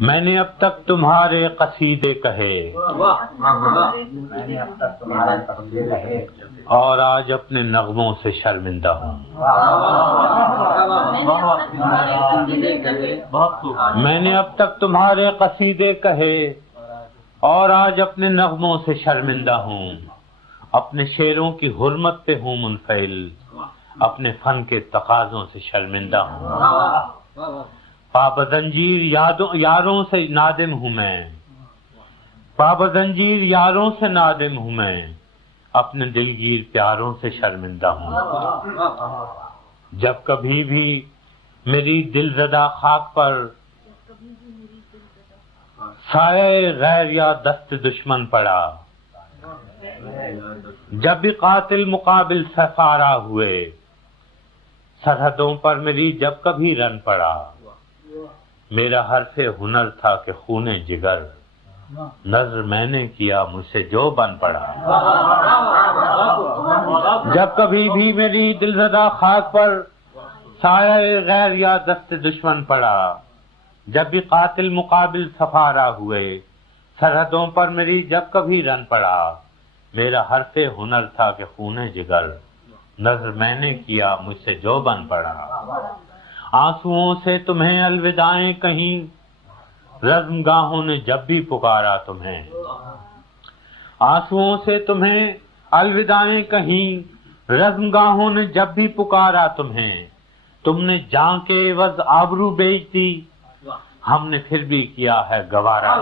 میں نے اب تک تمہارے قصیدے کہے اور آج اپنے نغموں سے شرمندہ ہوں. میں نے اب تک تمہارے قصیدے کہے اور آج اپنے نغموں سے شرمندہ ہوں. اپنے شعروں کی حرمت پہ ہوں منفعل، اپنے فن کے تقاضوں سے شرمندہ ہوں. پابزنجیر یاروں سے نادم ہوں میں، پابزنجیر یاروں سے نادم ہوں میں، اپنے دلگیر پیاروں سے شرمندہ ہوں. جب کبھی بھی میری دل زدہ خاک پر سایہ غیر یا دست دشمن پڑا، جب بھی قاتل مقابل سفارا ہوئے، سرحدوں پر میری جب کبھی رن پڑا، میرا حرف ہنر تھا کہ خون جگر، نظر میں نے کیا مجھ سے جو بن پڑا. جب کبھی بھی میری دلزدہ خاک پر سایہ غیر یا دست دشمن پڑا، جب بھی قاتل مقابل سفارا ہوئے، سرحدوں پر میری جب کبھی رن پڑا، میرا حرف ہنر تھا کہ خون جگر، نظر میں نے کیا مجھ سے جو بن پڑا. آنسوؤں سے تمہیں الوداعیں کہیں، رزم گاہوں نے جب بھی پکارا تمہیں. آنسوؤں سے تمہیں الوداعیں کہیں، رزم گاہوں نے جب بھی پکارا تمہیں. تم نے جان کے عوض آبرو بیچ دی، ہم نے پھر بھی کیا ہے گوارا.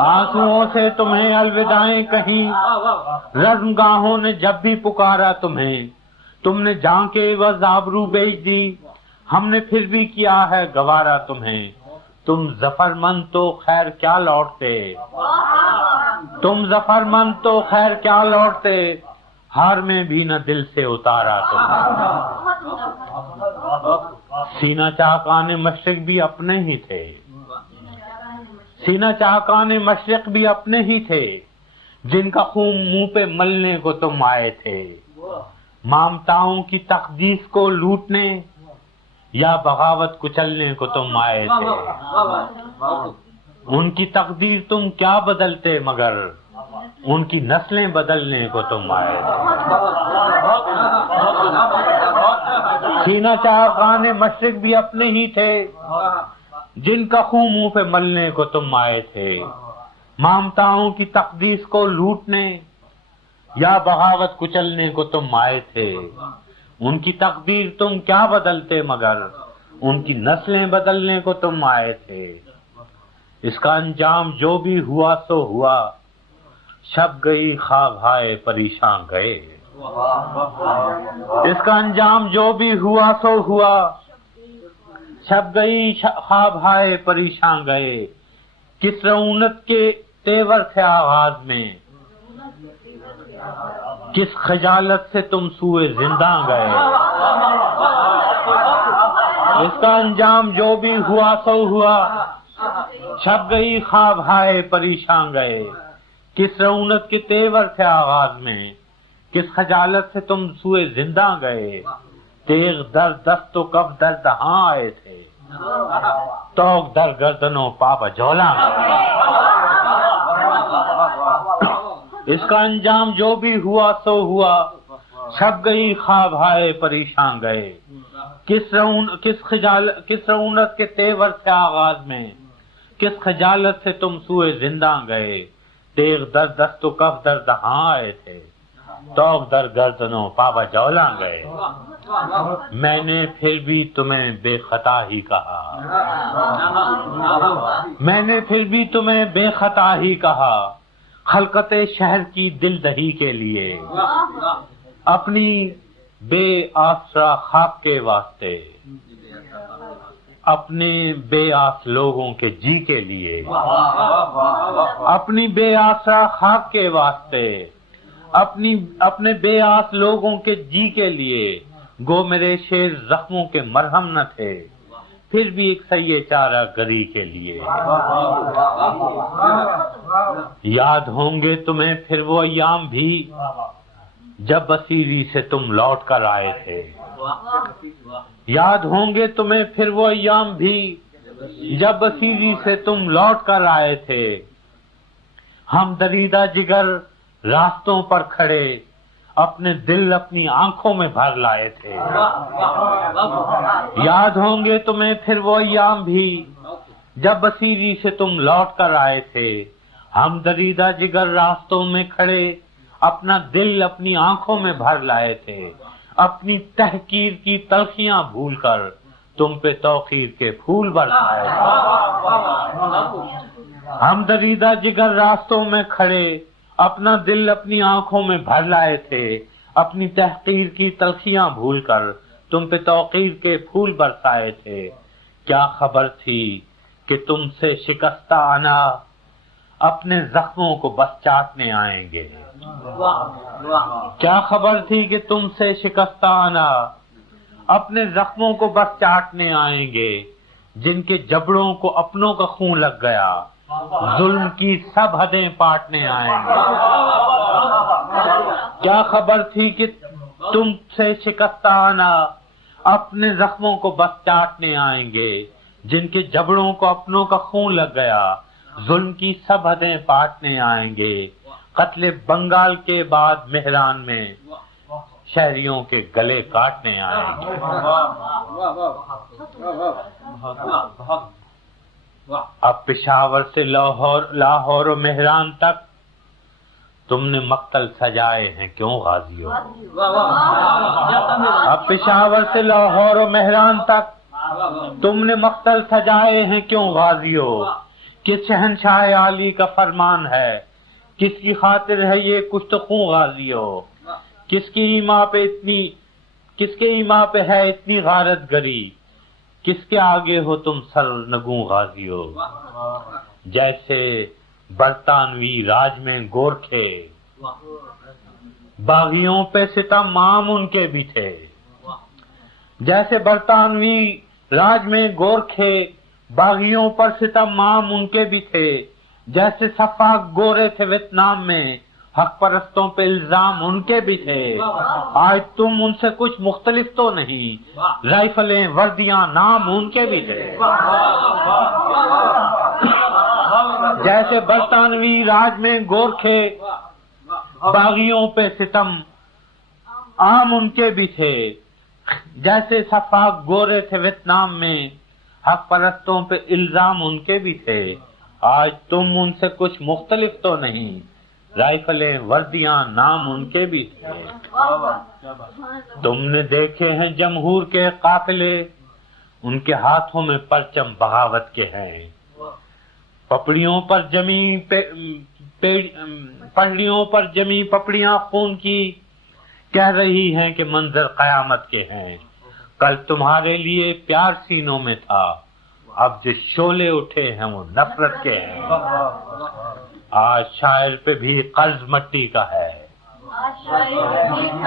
آنسوؤں سے تمہیں الوداعیں کہیں، رزم گاہوں نے جب بھی پکارا تمہیں. تم نے جان کے عوض آبرو بیچ دی، ہم نے پھر بھی کیا ہے گوارا تمہیں. تم ظفر مند تو خیر کیا لوٹتے، تم ظفر مند تو خیر کیا لوٹتے، ہار میں بھی نہ دل سے اتارا تمہیں. سینہ چاکان مشرق بھی اپنے ہی تھے، سینہ چاکان مشرق بھی اپنے ہی تھے، جن کا خون منہ پہ ملنے کو تم آئے تھے. مامتاؤں کی تقدیس کو لوٹنے یا بغاوت کچلنے کو تم آئے تھے. ان کی تقدیر تم کیا بدلتے مگر ان کی نسلیں بدلنے کو تم آئے تھے. سینہ چاکان مشرق بھی اپنے ہی تھے، جن کا خون منہ پہ ملنے کو تم آئے تھے. مامتاؤں کی تقدیس کو لوٹنے یا بغاوت کچلنے کو تم آئے تھے. ان کی تقدیر تم کیا بدلتے مگر ان کی نسلیں بدلنے کو تم آئے تھے. اس کا انجام جو بھی ہوا سو ہوا، شب گئی خواب ہائے پریشان گئے. اس کا انجام جو بھی ہوا سو ہوا، شب گئی خواب ہائے پریشان گئے. کس رعونت کے تیور تھے آغاز میں، کس خجالت سے تم سوئے زندہ گئے. اس کا انجام جو بھی ہوا سو ہوا، چھپ گئی خواب ہائے پریشان گئے. کس رعونت کے تیور تھے آغاز میں، کس خجالت سے تم سوئے زندہ گئے. تیغ در دست و کف در دہاں آئے تھے، توق در گردنوں پا بجولاں گئے. اس کا انجام جو بھی ہوا سو ہوا، چھپ گئی خواب ہائے پریشان گئے. کس رعونت کے تیور تھے آغاز میں، کس خجالت سے تم سوئے زندہ گئے. تیغ در دست و کف در دہاں آئے تھے، توق در گردنوں پا بجولاں گئے. میں نے پھر بھی تمہیں بے خطا ہی کہا، میں نے پھر بھی تمہیں بے خطا ہی کہا. خلقت شہر کی دل دہی کے لیے، اپنی بے آسرا خاک کے واسطے، اپنے بے آس لوگوں کے جی کے لیے، اپنی بے آسرا خاک کے واسطے، اپنے بے آس لوگوں کے جی کے لیے. گو میرے شیر زخموں کے مرہم نہ تھے، پھر بھی ایک سیے چارہ گری کے لیے. یاد ہوں گے تمہیں پھر وہ ایام بھی جب اسیری سے تم لوٹ کر آئے تھے. یاد ہوں گے تمہیں پھر وہ ایام بھی جب بسیری سے تم لوٹ کر آئے تھے، ہم دریدہ جگر راستوں پر کھڑے اپنے دل اپنی آنکھوں میں بھر لائے تھے۔ یاد ہوں گے تمہیں پھر وہ ایام بھی جب بسیری سے تم لوٹ کر آئے تھے، ہم دریدہ جگر راستوں میں کھڑے اپنا دل اپنی آنکھوں میں بھر لائے تھے، اپنی تحقیر کی تلخیاں بھول کر تم پہ توقیر کے پھول برسائے تھے۔ ہم دریدہ جگر راستوں میں کھڑے اپنا دل اپنی آنکھوں میں بھر لائے تھے، اپنی تحقیر کی تلخیاں بھول کر تم پہ توقیر کے پھول برسائے تھے۔ کیا خبر تھی کہ تم سے شکستہ انا اپنے زخموں کو بس چاٹنے آئیں گے؟ کیا خبر تھی کہ تم سے شکستہ انا اپنے زخموں کو بس چاٹنے آئیں گے، جن کے جبڑوں کو اپنوں کا خون لگ گیا، ظلم کی سب حدیں پاٹنے آئیں گے۔ کیا خبر تھی کہ تم سے شکستہ انا اپنے زخموں کو بس چاٹنے آئیں گے، جن کے جبڑوں کو اپنوں کا خون لگ گیا، ظلم کی سب حدیں پاٹنے آئیں گے۔ قتل بنگال کے بعد مہران میں شہریوں کے گلے کاٹنے آئیں گے۔ اب پشاور سے لاہور و مہران تک تم نے مقتل سجائے ہیں کیوں غازیوں؟ اب پشاور سے لاہور و مہران تک تم نے مقتل سجائے ہیں کیوں غازیوں؟ کس شہنشاہ عالی کا فرمان ہے، کس کی خاطر ہے یہ کشت خوں غازیوں؟ کس کے ایما پہ ہے اتنی غارت گری، کس کے آگے ہو تم سر نگوں غازیوں؟ جیسے برطانوی راج میں گورکھے باغیوں پہ ستم عام ان کے بھی تھے، جیسے برطانوی راج میں گورکھے باغیوں پر ستم عام ان کے بھی تھے، جیسے سفاک گورے تھے ویتنام میں حق پرستوں پہ الزام ان کے بھی تھے۔ آج تم ان سے کچھ مختلف تو نہیں، رائفلیں وردیاں نام ان کے بھی تھے، جیسے برطانوی راج میں گورکھے باغیوں پہ ستم عام ان کے بھی تھے، جیسے سفاک گورے تھے ویتنام میں حق پرستوں پہ الزام ان کے بھی تھے۔ آج تم ان سے کچھ مختلف تو نہیں، رائفلیں وردیاں نام ان کے بھی تھے۔ تم نے دیکھے ہیں جمہور کے قافلے، ان کے ہاتھوں میں پرچم بغاوت کے ہیں، پپڑیوں پر جمی پپڑیاں خون کی کہہ رہی ہیں کہ منظر قیامت کے ہیں۔ کل تمہارے لیے پیار سینوں میں تھا، اب جو شعلے اٹھے ہیں وہ نفرت کے ہیں۔ آج شاعر پہ بھی قرض مٹی کا ہے،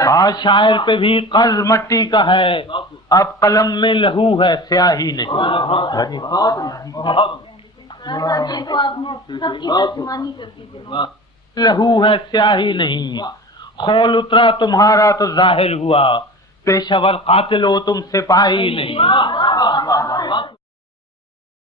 آج شاعر پہ بھی قرض مٹی کا ہے، اب قلم میں لہو ہے سیاہی نہیں۔ لہو ہے سیاہی نہیں، خول اترا تمہارا تو ظاہر ہوا، پیشور قاتل ہو تم سپاہی نہیں۔